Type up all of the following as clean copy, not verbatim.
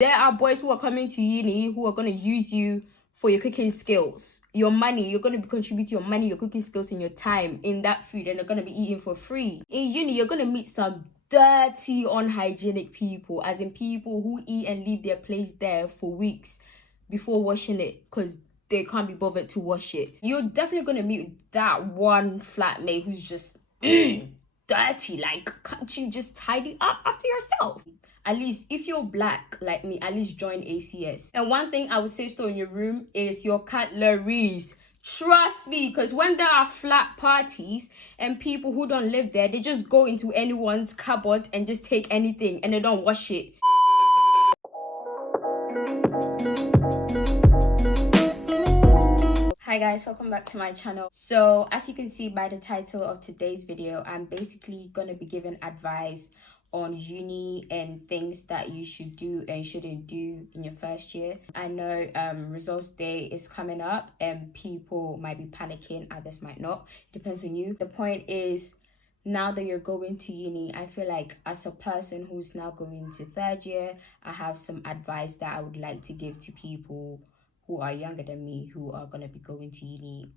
There are boys who are coming to uni who are going to use you for your cooking skills, your money. You're going to be contributing your money, your cooking skills, and your time in that food, and they're going to be eating for free. In uni, you're going to meet some dirty, unhygienic people, as in people who eat and leave their plates there for weeks before washing it because they can't be bothered to wash it. You're definitely going to meet that one flatmate who's just dirty. Like, can't you just tidy up after yourself? At least if you're black like me, at least join ACS. And one thing I would say store in your room is your cutleries. Trust me, because when there are flat parties and people who don't live there, they just go into anyone's cupboard and just take anything and they don't wash it. Hi guys, welcome back to my channel. So as you can see by the title of today's video, I'm basically gonna be giving advice on uni and things that you should do and shouldn't do in your first year. I know results day is coming up and people might be panicking, others might not. It depends on you. The point is, now that you're going to uni, I feel like as a person who's now going to third year, I have some advice that I would like to give to people who are younger than me, who are going to be going to uni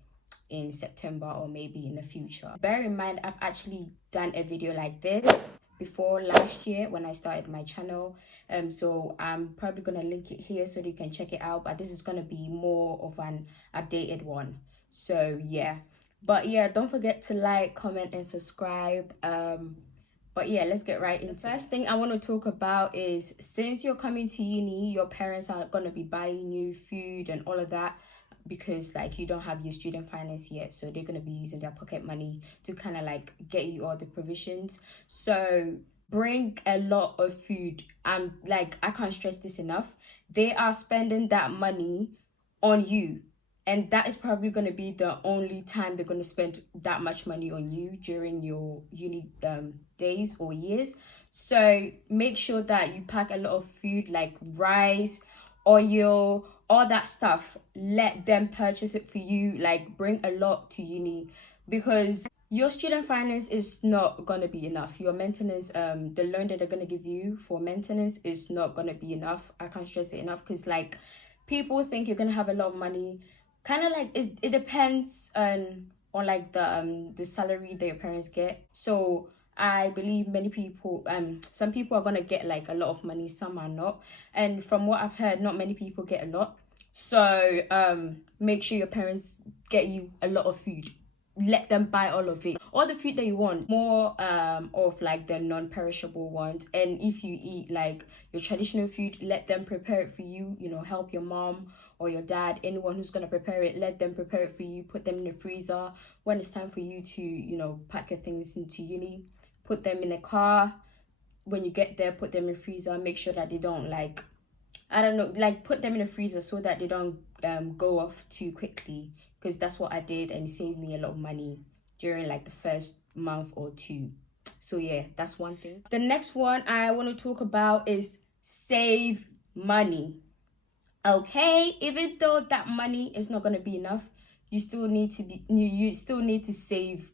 in September or maybe in the future. Bear in mind, I've actually done a video like this before last year when I started my channel, so I'm probably gonna link it here so that you can check it out, but this is gonna be more of an updated one. So yeah, but yeah, don't forget to like, comment and subscribe. But yeah, let's get right into it. The first thing I want to talk about is, since you're coming to uni, your parents are gonna be buying you food and all of that, because like you don't have your student finance yet, so they're going to be using their pocket money to kind of like get you all the provisions. So bring a lot of food, and like I can't stress this enough, they are spending that money on you, and that is probably going to be the only time they're going to spend that much money on you during your uni days or years. So make sure that you pack a lot of food like rice, oil, all that stuff. Let them purchase it for you. Like, bring a lot to uni, because your student finance is not gonna be enough. Your maintenance, the loan that they're gonna give you for maintenance is not gonna be enough. I can't stress it enough, because like people think you're gonna have a lot of money. Kind of like it depends on like the salary that your parents get. So I believe many people, some people are gonna get like a lot of money, some are not. And from what I've heard, not many people get a lot. So make sure your parents get you a lot of food. Let them buy all of it, all the food that you want, more of like the non-perishable ones. And if you eat like your traditional food, let them prepare it for you. You know, help your mom or your dad, anyone who's gonna prepare it, let them prepare it for you. Put them in the freezer. When it's time for you to, you know, pack your things into uni, put them in a car. When you get there, put them in the freezer. Make sure that they don't like, I don't know, like put them in the freezer so that they don't go off too quickly, because that's what I did and it saved me a lot of money during like the first month or two. So yeah, that's one thing. The next one I want to talk about is save money. Okay, even though that money is not going to be enough, you still need to save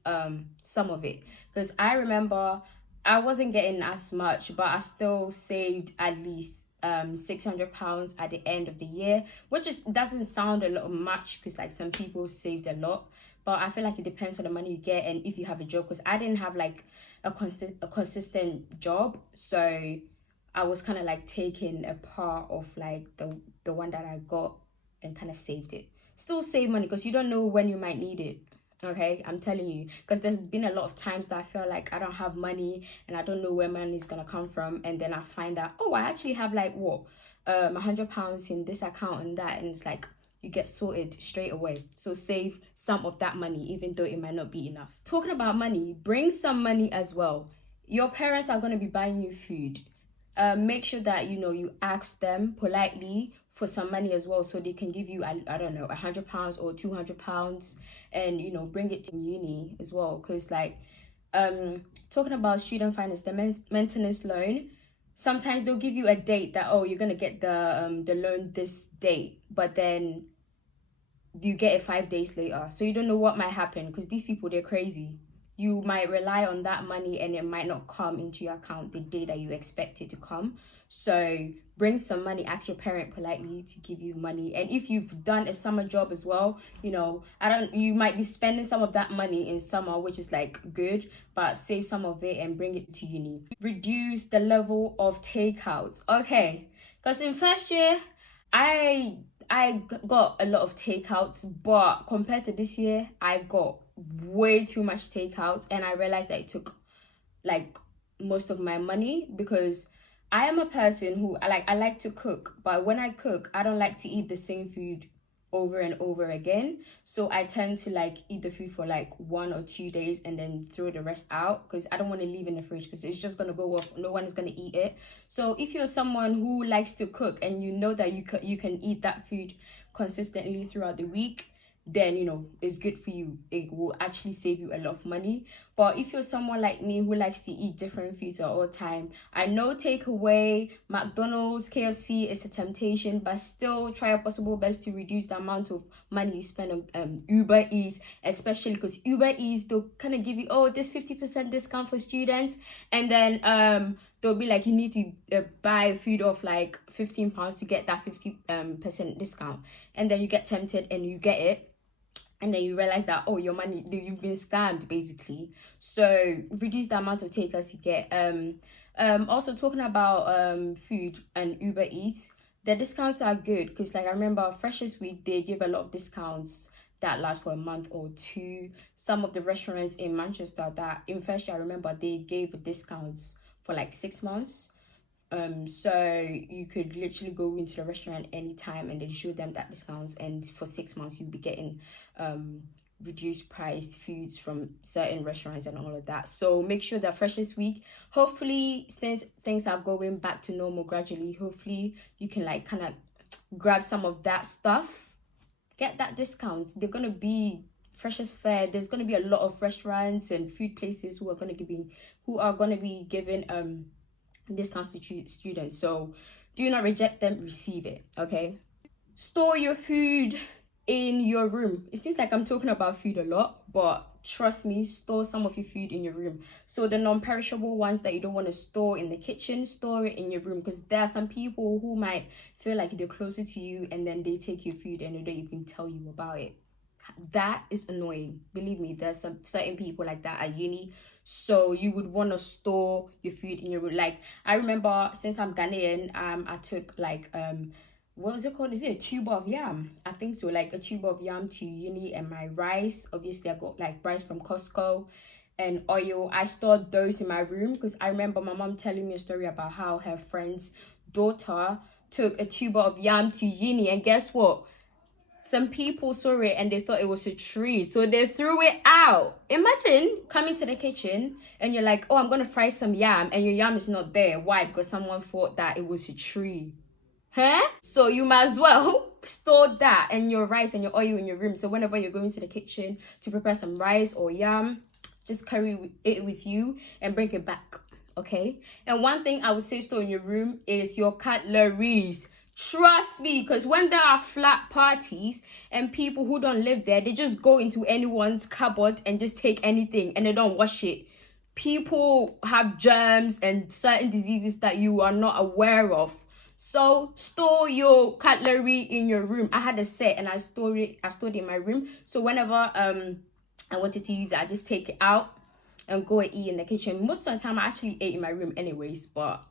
some of it, because I remember I wasn't getting as much, but I still saved at least £600 at the end of the year, which just doesn't sound a lot much, because like some people saved a lot, but I feel like it depends on the money you get and if you have a job, because I didn't have like a consistent job, so I was kind of like taking a part of like the one that I got and kind of saved it. Still save money, because you don't know when you might need it. Okay, I'm telling you, because there's been a lot of times that I feel like I don't have money and I don't know where money is gonna come from, and then I find out, oh, I actually have like what, £100 in this account and that, and it's like you get sorted straight away. So save some of that money, even though it might not be enough. Talking about money, bring some money as well. Your parents are gonna be buying you food. Make sure that you ask them politely for some money as well, so they can give you, I don't know, £100 or £200, and bring it to uni as well. Because like talking about student finance, the maintenance loan, sometimes they'll give you a date that, oh, you're gonna get the loan this date, but then you get it 5 days later, so you don't know what might happen, because these people, they're crazy. You might rely on that money and it might not come into your account the day that you expect it to come. So bring some money, ask your parent politely to give you money. And if you've done a summer job as well, you might be spending some of that money in summer, which is like good, but save some of it and bring it to uni. Reduce the level of takeouts. Okay, because in first year I got a lot of takeouts, but compared to this year, I got way too much takeouts, and I realized that it took like most of my money, because I am a person who I like to cook, but when I cook, I don't like to eat the same food over and over again. So I tend to like eat the food for like 1 or 2 days and then throw the rest out, because I don't want to leave in the fridge because it's just gonna go off. No one is gonna eat it. So if you're someone who likes to cook and you know that you can eat that food consistently throughout the week, then it's good for you. It will actually save you a lot of money. But if you're someone like me who likes to eat different foods at all time, I know takeaway, McDonald's, KFC is a temptation, but still try your possible best to reduce the amount of money you spend on Uber Eats, especially because Uber Eats, they'll kind of give you, this 50% discount for students, and then they'll be like, you need to buy a food of like £15 to get that 50% discount, and then you get tempted and you get it, and then you realize that your money, you've been scammed basically. So reduce the amount of takers you get. Also talking about food and Uber Eats, the discounts are good, because like I remember Freshers Week, they give a lot of discounts that last for a month or two. Some of the restaurants in Manchester that in first year, I remember they gave discounts for like 6 months. So you could literally go into the restaurant anytime and then show them that discounts, and for 6 months you'll be getting reduced price foods from certain restaurants and all of that. So make sure that Freshers Week, hopefully, since things are going back to normal gradually, hopefully you can like kind of grab some of that stuff, get that discounts. They're gonna be Freshers Fair. There's gonna be a lot of restaurants and food places who are gonna be giving discounts to students. So do not reject them, receive it. Okay, store your food in your room. It seems like I'm talking about food a lot, but trust me, store some of your food in your room. So the non-perishable ones that you don't want to store in the kitchen, store it in your room, because there are some people who might feel like they're closer to you and then they take your food and they don't even tell you about it. That is annoying. Believe me, there's some certain people like that at uni. So you would want to store your food in your room. Like I remember, since I'm Ghanaian, I took like what was it called? Is it a tube of yam? I think so, like a tube of yam to uni, and my rice. Obviously, I got like rice from Costco and oil. I stored those in my room because I remember my mom telling me a story about how her friend's daughter took a tube of yam to uni, and guess what? Some people saw it and they thought it was a tree, so they threw it out. Imagine coming to the kitchen and you're like, I'm gonna fry some yam, and your yam is not there. Why? Because someone thought that it was a tree. So you might as well store that and your rice and your oil in your room, so whenever you're going to the kitchen to prepare some rice or yam, just carry it with you and bring it back. Okay. And one thing I would say store in your room is your cutleries. Trust me, because when there are flat parties and people who don't live there, they just go into anyone's cupboard and just take anything and they don't wash it. People have germs and certain diseases that you are not aware of. So store your cutlery in your room. I had a set and I stored it in my room. So whenever I wanted to use it, I just take it out and go and eat in the kitchen. Most of the time I actually ate in my room anyways, but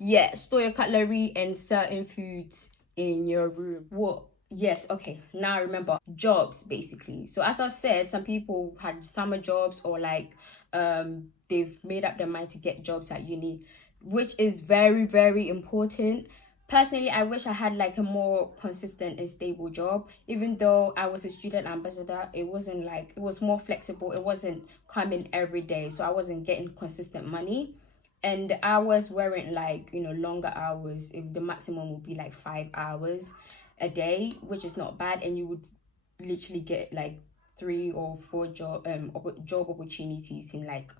yeah, store your cutlery and certain foods in your room. What? Yes, okay. Now I remember jobs basically. So as I said, some people had summer jobs or like they've made up their mind to get jobs at uni, which is very, very important. Personally, I wish I had like a more consistent and stable job. Even though I was a student ambassador, it wasn't like, it was more flexible. It wasn't coming every day, so I wasn't getting consistent money. And the hours weren't like, longer hours. If the maximum would be like 5 hours a day, which is not bad. And you would literally get like 3 or 4 job opportunities in like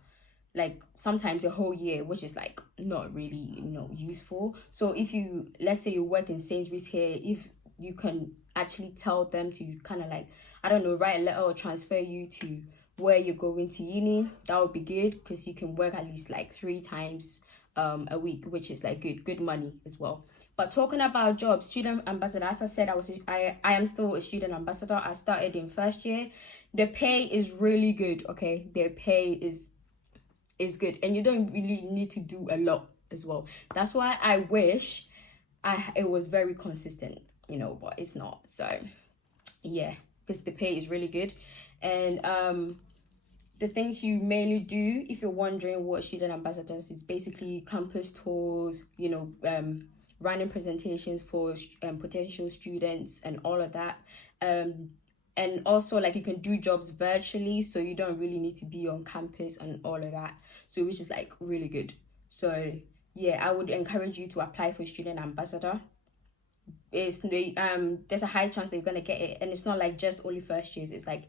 sometimes a whole year, which is like not really useful. So if you, let's say you work in Sainsbury's here, if you can actually tell them to kind of like, I don't know, write a letter or transfer you to where you're going to uni, that would be good, because you can work at least like 3 times a week, which is like good money as well. But talking about jobs, student ambassador, as I said, I am still a student ambassador. I started in first year. The pay is really good. Okay, their pay is good, and you don't really need to do a lot as well. That's why I wish it was very consistent, but it's not. So yeah, because the pay is really good. And the things you mainly do, if you're wondering what student ambassadors is, basically campus tours, running presentations for potential students and all of that. And also, like, you can do jobs virtually, so you don't really need to be on campus and all of that, so which is like really good. So yeah, I would encourage you to apply for student ambassador. There's a high chance that you're gonna get it, and it's not like just only first years. It's like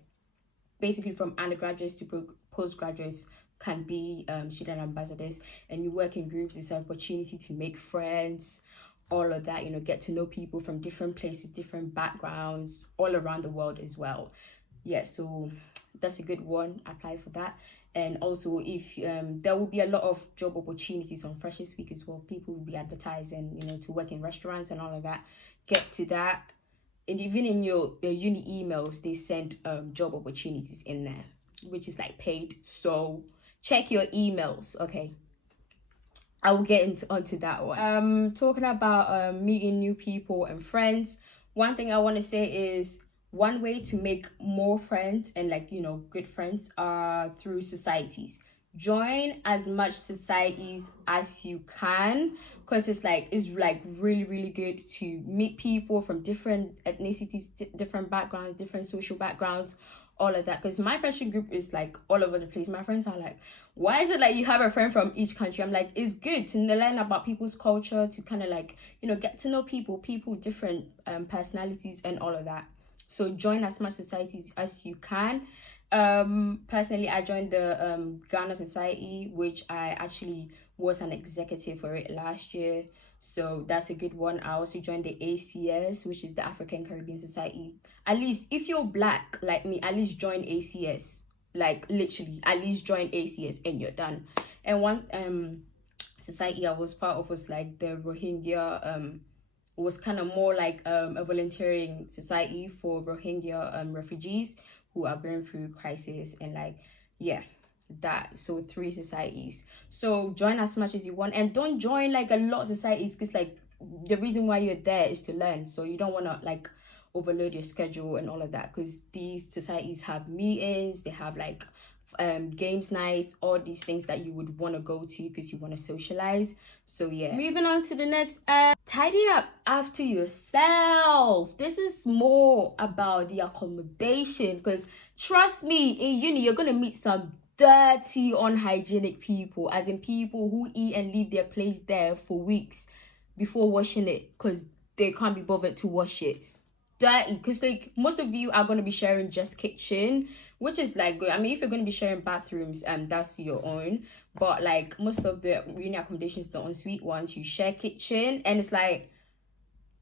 basically from undergraduates to postgraduates can be student ambassadors, and you work in groups. It's an opportunity to make friends, all of that, get to know people from different places, different backgrounds, all around the world as well. Yeah, so that's a good one. Apply for that. And also, if there will be a lot of job opportunities on Freshers Week as well. People will be advertising, to work in restaurants and all of that. Get to that. And even in your uni emails, they send job opportunities in there, which is like paid. So check your emails. Okay, I will get onto that one. Talking about meeting new people and friends, one thing I want to say is one way to make more friends and good friends are through societies. Join as much societies as you can, because it's really, really good to meet people from different ethnicities, different backgrounds, different social backgrounds, all of that. Because my friendship group is like all over the place. My friends are like, why is it like you have a friend from each country? I'm like, it's good to learn about people's culture, to kind of get to know people with different personalities and all of that. So join as much societies as you can. Personally, I joined the Ghana Society, which I actually was an executive for it last year, so that's a good one. I also joined the ACS, which is the African Caribbean Society. At least if you're black like me, at least join ACS. Like literally, at least join ACS and you're done. And one society I was part of was like the Rohingya was kind of more like a volunteering society for Rohingya refugees who are going through crisis, and that. So 3 societies. So join as much as you want, and don't join like a lot of societies, because the reason why you're there is to learn. So you don't want to overload your schedule and all of that, because these societies have meetings, they have games nights, all these things that you would want to go to because you want to socialize. So yeah, moving on to the next. Tidy up after yourself. This is more about the accommodation, because trust me, in uni you're gonna meet some dirty, unhygienic people, as in people who eat and leave their place there for weeks before washing it because they can't be bothered to wash it. Dirty, because most of you are going to be sharing just kitchen, which is good. I mean, if you're going to be sharing bathrooms, that's your own, but most of the uni accommodations, the ensuite ones, you share kitchen, and it's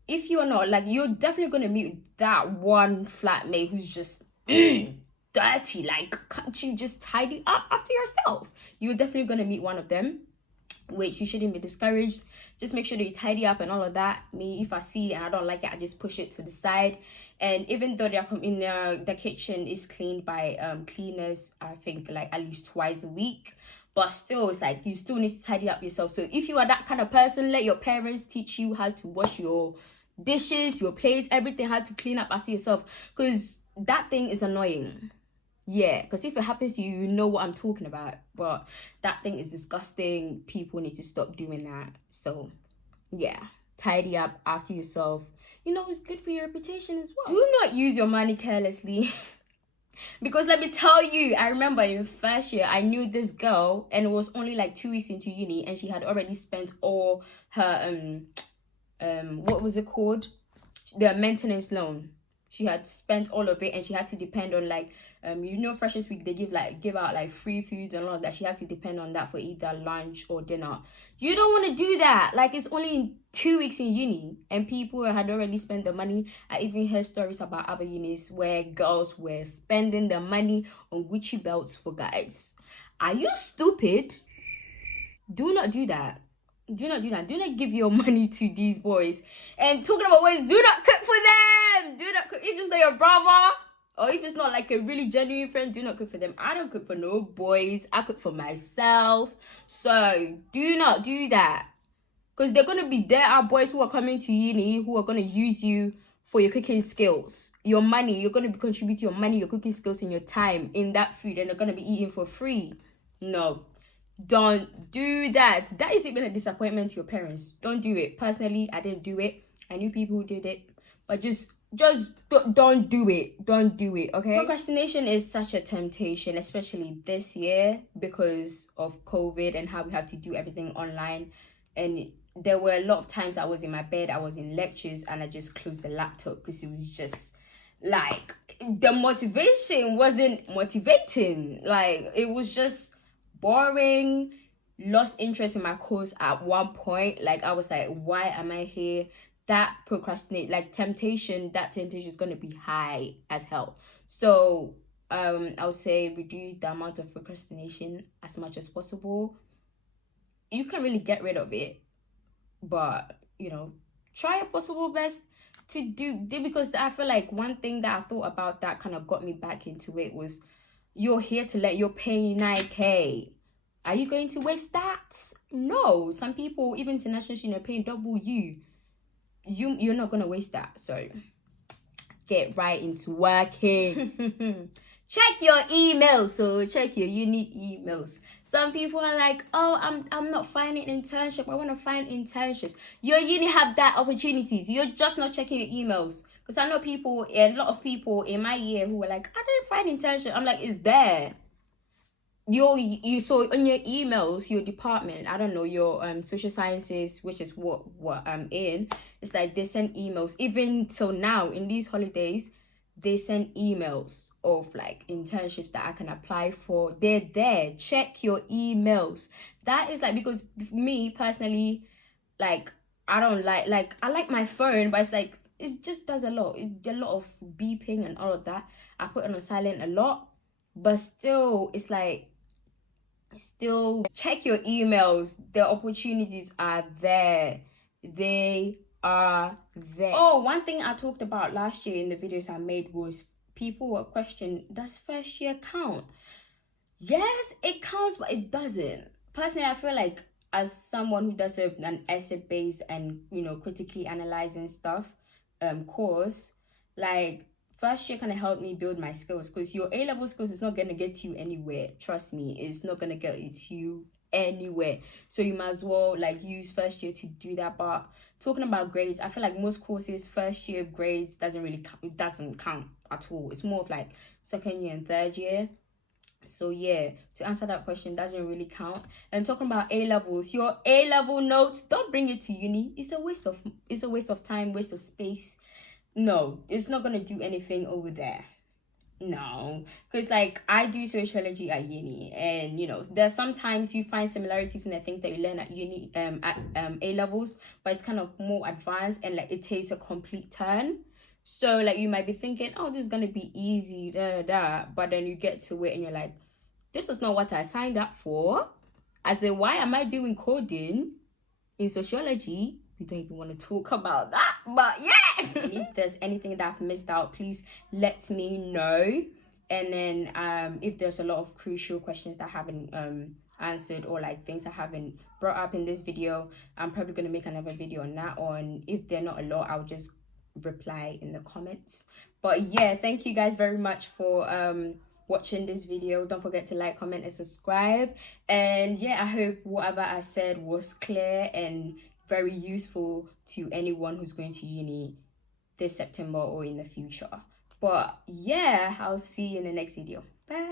if you're not you're definitely going to meet that one flatmate who's just dirty. Can't you just tidy up after yourself? You're definitely going to meet one of them, which you shouldn't be discouraged. Just make sure that you tidy up and all of that. Me, if I see it and I don't like it, I just push it to the side. And even though the kitchen is cleaned by cleaners, I think at least twice a week, but still it's you still need to tidy up yourself. So if you are that kind of person, let your parents teach you how to wash your dishes, your plates, everything, how to clean up after yourself, because that thing is annoying. Yeah, because if it happens to you, you know what I'm talking about. But that thing is disgusting. People need to stop doing that. So yeah, tidy up after yourself. It's good for your reputation as well. Do not use your money carelessly. Because let me tell you, I remember in first year, I knew this girl, and it was only 2 weeks into uni, and she had already spent all her what was it called, the maintenance loan. She had spent all of it, and she had to depend on Freshers Week, they give out free foods and all of that. She had to depend on that for either lunch or dinner. You don't want to do that. It's only 2 weeks in uni, and people had already spent the money. I even heard stories about other unis where girls were spending the money on Gucci belts for guys. Are you stupid? Do not do that. Do not do that. Do not give your money to these boys. And talking about boys, do not cook for them. Do not cook. If it's not your brother, or if it's not like a really genuine friend, do not cook for them. I don't cook for no boys. I cook for myself. So do not do that. Because there are boys who are coming to uni who are going to use you for your cooking skills. Your money, you're going to be contributing your money, your cooking skills, and your time in that food, and they're going to be eating for free. No. Don't do that. That is even a disappointment to your parents. Don't do it. Personally, I didn't do it. I knew people who did it, but just don't do it. Don't do it. Okay. Procrastination is such a temptation, especially this year because of COVID and how we have to do everything online. And there were a lot of times I was in my bed, I was in lectures, and I just closed the laptop because it was just like the motivation wasn't motivating. Like it was just boring. Lost interest in my course at one point. Like I was like, why am I here? That temptation is going to be high as hell. So I would say reduce the amount of procrastination as much as possible. You can really get rid of it, but try your possible best to do because I feel like one thing that I thought about that kind of got me back into it was you're paying 9k. Are you going to waste that? No. Some people, even international students, are paying double you're not gonna waste that. So get right into working. Check your emails. So check your uni emails. Some people are like, oh, I'm not finding internship. I want to find internship. Your uni have that opportunities. You're just not checking your emails. Because I know a lot of people in my year who were like, I didn't find internship. I'm like, it's there. You saw on your emails, your department, I don't know, your social sciences, which is what I'm in. It's like they send emails. Even till now, in these holidays, they send emails of like internships that I can apply for. They're there. Check your emails. That is like, because me personally, like I don't like I like my phone, but it's like it just does a lot of beeping and all of that. I put it on silent a lot, but still it's like check your emails. The opportunities are there. They are there. Oh, one thing I talked about last year in the videos I made was people were questioning, does first year count? Yes, it counts, but it doesn't. Personally, I feel like as someone who does an essay based and critically analyzing stuff course, like first year kind of helped me build my skills, because your A-level skills is not going to get you anywhere. Trust me, it's not going to get you anywhere. So you might as well like use first year to do that. But talking about grades, I feel like most courses first year grades doesn't count at all. It's more of like second year and third year. So yeah, to answer that question, doesn't really count. And talking about A-levels, your A-level notes, don't bring it to uni. It's a waste of time, waste of space. No, it's not gonna do anything over there. No, because like I do sociology at uni, and there's sometimes you find similarities in the things that you learn at uni at A-levels, but it's kind of more advanced and like it takes a complete turn. So like you might be thinking, oh, this is gonna be easy, but then you get to it and you're like, this is not what I signed up for. I said, why am I doing coding in sociology? We don't even want to talk about that, but yeah. If there's anything that I've missed out, please let me know. And then if there's a lot of crucial questions that I haven't answered, or like things I haven't brought up in this video, I'm probably going to make another video on that. Or if they're not a lot, I'll just reply in the comments. But yeah, thank you guys very much for watching this video. Don't forget to like, comment, and subscribe. And yeah, I hope whatever I said was clear and very useful to anyone who's going to uni this September or in the future. But yeah, I'll see you in the next video. Bye.